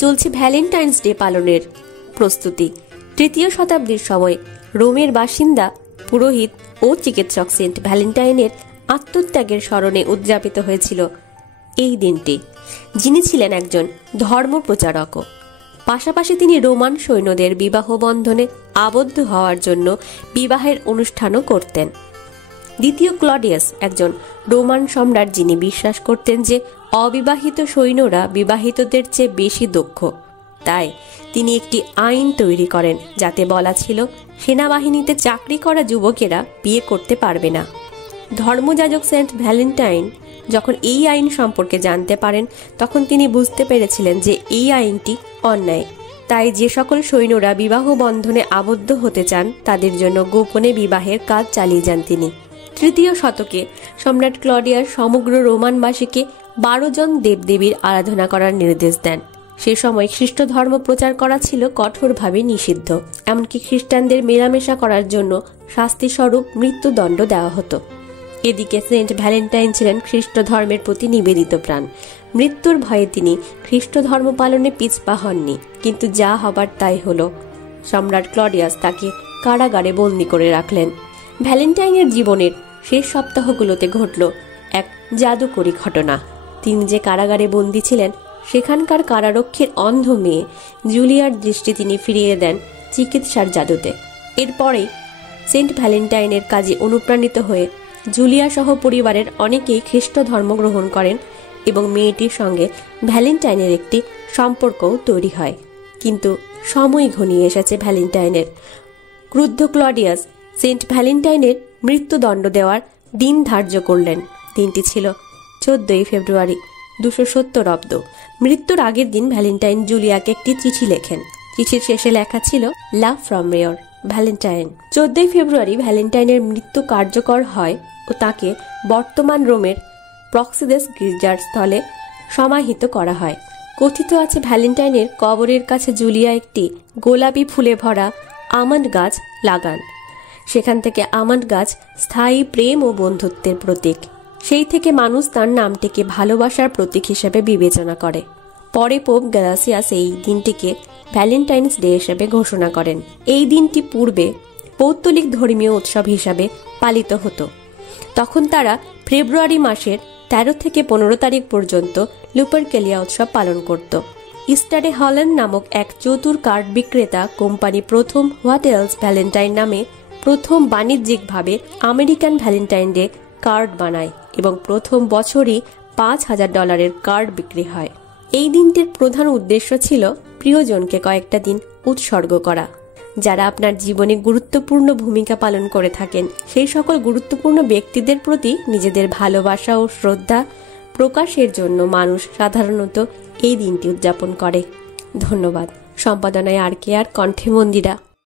চলছে Valentine's day পালনের প্রস্তুতি। তৃতীয় শতাব্দীর সময় রোমের বাসিন্দা পুরোহিত ও চিকিৎসক সেন্ট ভ্যালেন্টাইনের আত্মত্যাগের স্মরণে উদযাপিত হয়েছিল এই দিনটি, যিনি ছিলেন একজন ধর্মপ্রচারকও। পাশাপাশি তিনি রোমান সৈন্যদের বিবাহ বন্ধনে আবদ্ধ হওয়ার জন্য বিবাহের অনুষ্ঠানও করতেন। দ্বিতীয় ক্লডিয়াস একজন রোমান সম্রাট, যিনি বিশ্বাস করতেন যে অবিবাহিত সৈন্যরা বিবাহিতদের চেয়ে বেশি দক্ষ। তাই তিনি একটি আইন তৈরি করেন যাতে বলা ছিল সেনাবাহিনীতে চাকরি করা যুবকেরা বিয়ে করতে পারবে না। ধর্মযাজক সেন্ট ভ্যালেন্টাইন যখন এই আইন সম্পর্কে জানতে পারেন, তখন তিনি বুঝতে পেরেছিলেন যে এই আইনটি অন্যায়। তাই যে সকল সৈন্যরা বিবাহ বন্ধনে আবদ্ধ হতে চান তাদের জন্য গোপনে বিবাহের কাজ চালিয়ে যান তিনি। তৃতীয় শতকে সম্রাট ক্লডিয়াস সমগ্র রোমানবাসীকে 12 জন দেবদেবীর আরাধনা করার নির্দেশ দেন। সে সময় খ্রিস্ট ধর্ম প্রচার করা ছিল কঠোরভাবে নিষিদ্ধ। এমনকি খ্রিস্টানদের মেলামেশা করার জন্য শাস্তিস্বরূপ মৃত্যুদণ্ড দেওয়া হতো। এদিকে সেন্ট ভ্যালেন্টাইন ছিলেন খ্রিস্ট ধর্মের প্রতি নিবেদিত প্রাণ। মৃত্যুর ভয়ে তিনি খ্রিস্ট ধর্ম পালনে পিছপা হননি, কিন্তু যা হবার তাই হলো। সম্রাট ক্লডিয়াস তাকে কারাগারে বন্দী করে রাখলেন। ভ্যালেন্টাইনের জীবনের শেষ সপ্তাহগুলোতে ঘটল এক জাদুকরী ঘটনা। তিনি যে কারাগারে বন্দী ছিলেন, সেখানকার কারারক্ষীর অন্ধ মেয়ে জুলিয়ার দৃষ্টি তিনি ফিরিয়ে দেন চিকিৎসার জাদুতে। এরপরেই সেন্ট ভ্যালেন্টাইনের কাজে অনুপ্রাণিত হয়ে জুলিয়া সহ পরিবারের অনেকেই খ্রিস্ট ধর্ম গ্রহণ করেন এবং মেয়েটির সঙ্গে ভ্যালেন্টাইনের একটি সম্পর্কও তৈরি হয়। কিন্তু সময় ঘনিয়ে এসেছে ভ্যালেন্টাইনের। ক্রুদ্ধ ক্লডিয়াস সেন্ট ভ্যালেন্টাইনের মৃত্যুদণ্ড দেওয়ার দিন ধার্য করলেন। দিনটি ছিল 14 ফেব্রুয়ারি 270 অব্দ। মৃত্যুর আগের দিন ভ্যালেন্টাইন জুলিয়াকে একটি চিঠি লেখেন। চিঠির শেষে লেখা ছিল, লাভ ফ্রম মেয়র ভ্যালেন্টাইন। 14 ফেব্রুয়ারি ভ্যালেন্টাইনের মৃত্যু কার্যকর হয় ও তাকে বর্তমান রোমের প্রক্সিদেস গির্জার স্থলে সমাহিত করা হয়। কথিত আছে ভ্যালেন্টাইনের কবরের কাছে জুলিয়া একটি গোলাপি ফুলে ভরা আমন্ড গাছ লাগান। সেখান থেকে আমন্ড গাছ স্থায়ী প্রেম ও বন্ধুত্বের প্রতীক। সেই থেকে মানুষ তার নামটিকে ভালোবাসার প্রতীক হিসেবে বিবেচনা করে। পরে পোপ গ্যালাসিয়াস এই দিনটিকে ভ্যালেন্টাইন্স ডে হিসেবে ঘোষণা করেন। এই দিনটি পূর্বে পৌত্তলিক ধর্মীয় উৎসব হিসাবে পালিত হতো। তখন তারা ফেব্রুয়ারি মাসের 13 থেকে 15 তারিখ পর্যন্ত লুপারকেলিয়া উৎসব পালন করত। ইস্টারে হল্যান্ড নামক এক চতুর কার্ড বিক্রেতা কোম্পানি প্রথম হোয়াট এলস ভ্যালেন্টাইন নামে প্রথম বাণিজ্যিকভাবে আমেরিকান ভ্যালেন্টাইন ডে কার্ড বানায় এবং প্রথম বছরই $5,000 কার্ড বিক্রি হয়। এই দিনটির প্রধান উদ্দেশ্য ছিল প্রিয়জনকে কয়েকটা দিন উৎসর্গ করা। যারা আপনার জীবনে গুরুত্বপূর্ণ ভূমিকা পালন করে থাকেন, সেই সকল গুরুত্বপূর্ণ ব্যক্তিদের প্রতি নিজেদের ভালোবাসা ও শ্রদ্ধা প্রকাশের জন্য মানুষ সাধারণত এই দিনটি উদযাপন করে। ধন্যবাদ। সম্পাদনায় আর কে আর, কণ্ঠে মন্দিরা।